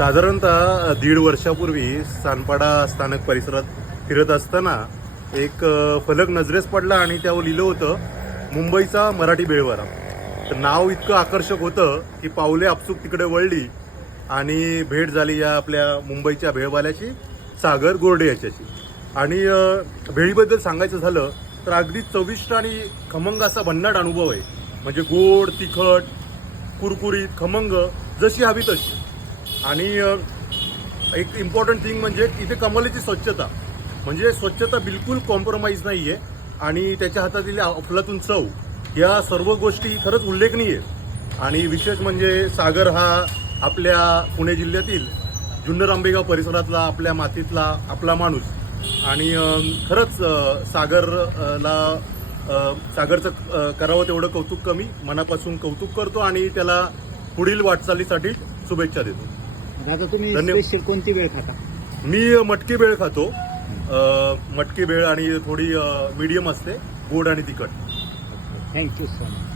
साधारणतः 1.5 वर्षापूर्वी सानपाडा स्थानक परिसरात फिरत असताना एक फलक नजरेस पडला आणि त्यावर लिहिलं होतं मुंबईचा मराठी बेळवारा. तर नाव इतकं आकर्षक होतं की पावले आपसूक तिकडे वळली आणि भेट झाली या आपल्या मुंबईच्या भेळवाल्याची, सागर गोरडे याच्याची. आणि भेळीबद्दल सांगायचं झालं तर अगदी चविष्ट आणि खमंग असा भन्नाट अनुभव आहे. म्हणजे गोड, तिखट, कुरकुरीत, खमंग जशी हवी तशी. आणि एक इम्पॉर्टंट थिंग म्हणजे इथे कमालीची स्वच्छता, म्हणजे स्वच्छता बिलकुल कॉम्प्रोमाइज नाही आहे. आणि त्याच्या हातातील अफलातून चव या सर्व गोष्टी खरंच उल्लेखनीय आहे. आणि विशेष म्हणजे सागर हा आपल्या पुणे जिल्ह्यातील जुन्नर आंबेगाव परिसरातला, आपल्या मातीतला आपला माणूस. आणि खरंच सागरचं करावं तेवढं कौतुक कमी. मनापासून कौतुक करतो आणि त्याला पुढील वाटचालीसाठी शुभेच्छा देतो. दादा, तुम्ही स्पेशल कोणती वेळ खाता? मी मटकी भेळ खातो. मटकी भेळ आणि थोडी मीडियम असते, गोड आणि तिखट. Thank you so much.